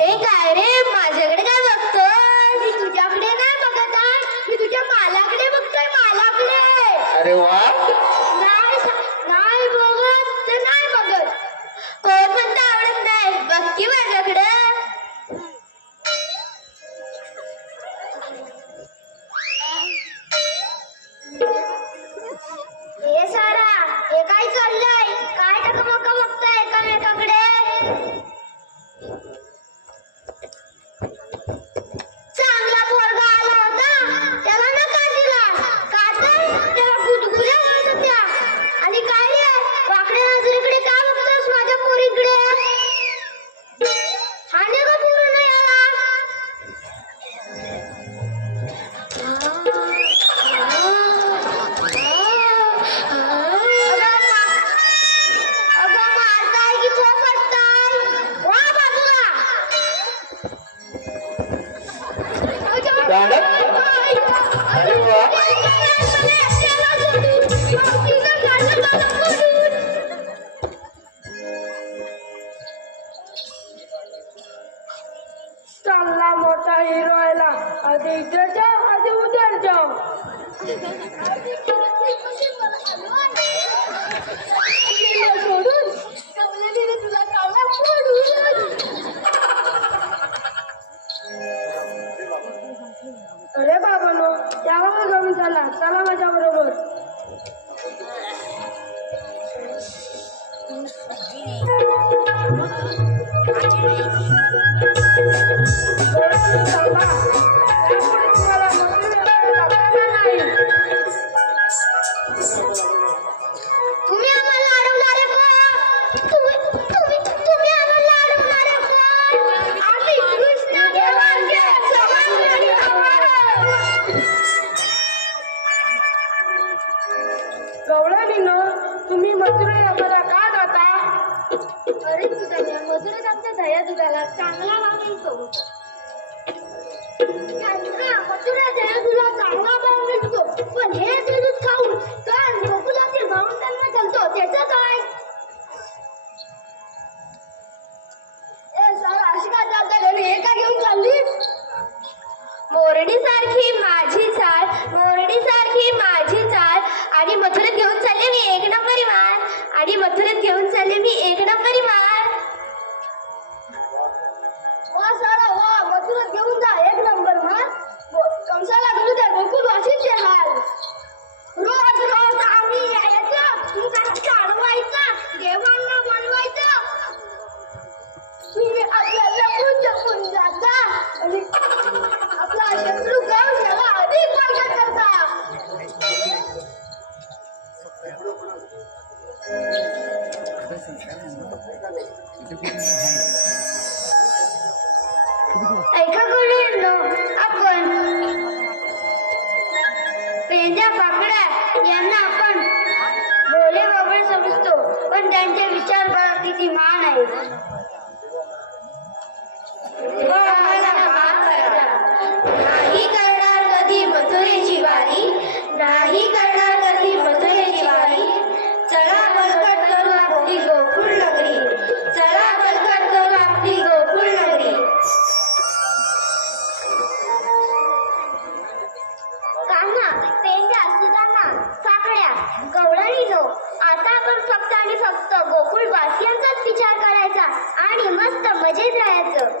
ए काय रे, माझ्याकडे काय बघतोय? मी तुझ्याकडे नाही बघत आहे, मी तुझ्या मालाकडे बघतोय, मालाकडे. अरे वा, नाही बघत तर नाही बघत. कोण म्हणतं आवडत नाही? बघ की माझ्याकडे. हे सारा, हे काय चाललंय? काय टकमक बघताय एकामेकाकडे? चांगला पोरगा आला होता, त्याला नकार दिला. का तर त्याला गुदगुल्या होत होत्या. आणि काय रे, वाकड्या नजरेकडे का बघतोस माझ्या पोरीकडे? हा ने का पूर्ण याला? अगं मारताय की झोपटताय? वा बाजूला. अरे वा, चांगला मोठा हिरो आला. आधी इथे जाऊ, आधी उद्या जाऊ. सोडून तुला चांगला फोडून. अरे बाबांनो, यावर जाऊन चला, चला माझ्या बरोबर. तुम्ही आम्हाला अडवणारे कोण? तुम्ही आम्हाला अडवणारे कोण? आम्ही कृष्णदेवांचे सवारी आहोत. गवळणीनो, तुम्ही मथुरेला आम्हाला का जाता? अरे तुझ्या मथुरेत आमच्या दया दुधाला चांगला भाव मिळतो. मथुरा दया तुला चांगला भाव मिळतो, पण हे दूध खाऊन तर गोकुलातील भावंडांना चालतो, त्याचं काय? ए साला, अशी का चालता घरी? हे का घेऊन चालली? मोरडी सारखी माझी चाल, मोरडी सारखी माझी चाल. आणि मथुरेत घेऊन चालले मी एक नंबरी माल. आणि मथुरेत घेऊन चालले मी एक नंबरी माल. वा सारा वा, मथुरेत घेऊन जा एक नंबर माल. कंसाला घालू द्या गोकुलवासीचे हाल. रोज रोज आम्ही यायचं, तुमचा चालवायचा, देवांना बनवायचं. तुम्ही आपल्याला जपून जाता आणि आपला शत्रू गाव याला अधिक मार्ग करता. ऐका गुरुंनो, आपण पेंड्या पाकड्या यांना आपण भोले बाबा समजतो, पण त्यांचे विचार बघा किती मान आहे. नाही करणार कधी मथुरेची वारी, नाही करणार कधी मथुरेची वारी. चला बलकट करू आपली गोकुळ नगरी, चला बलकट करू आपली गोकुळ नगरी. कान्हा, पेंड्या, सुदामा, पाकड्या, गवळणीनो, आता आपण फक्त आणि फक्त गोकुळवासियांचाच विचार करायचा आणि मस्त मजेत राहायचं.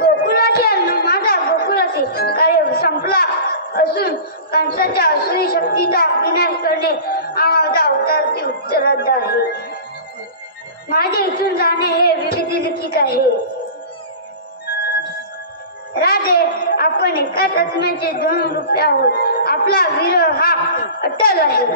गोकुळाचे अन्न माझा गोकुळाचे कार्य संपला असून कंसाच्या असुरी शक्तीचा विनाश करणे हा माझा अवतारचे उत्तरार्थ आहे. माझे इथून जाणे हे विविध लिखित आहे. राधे, आपण एकाच आत्म्याचे दोन रूपे आहोत. आपला विरह हा अटल आहे.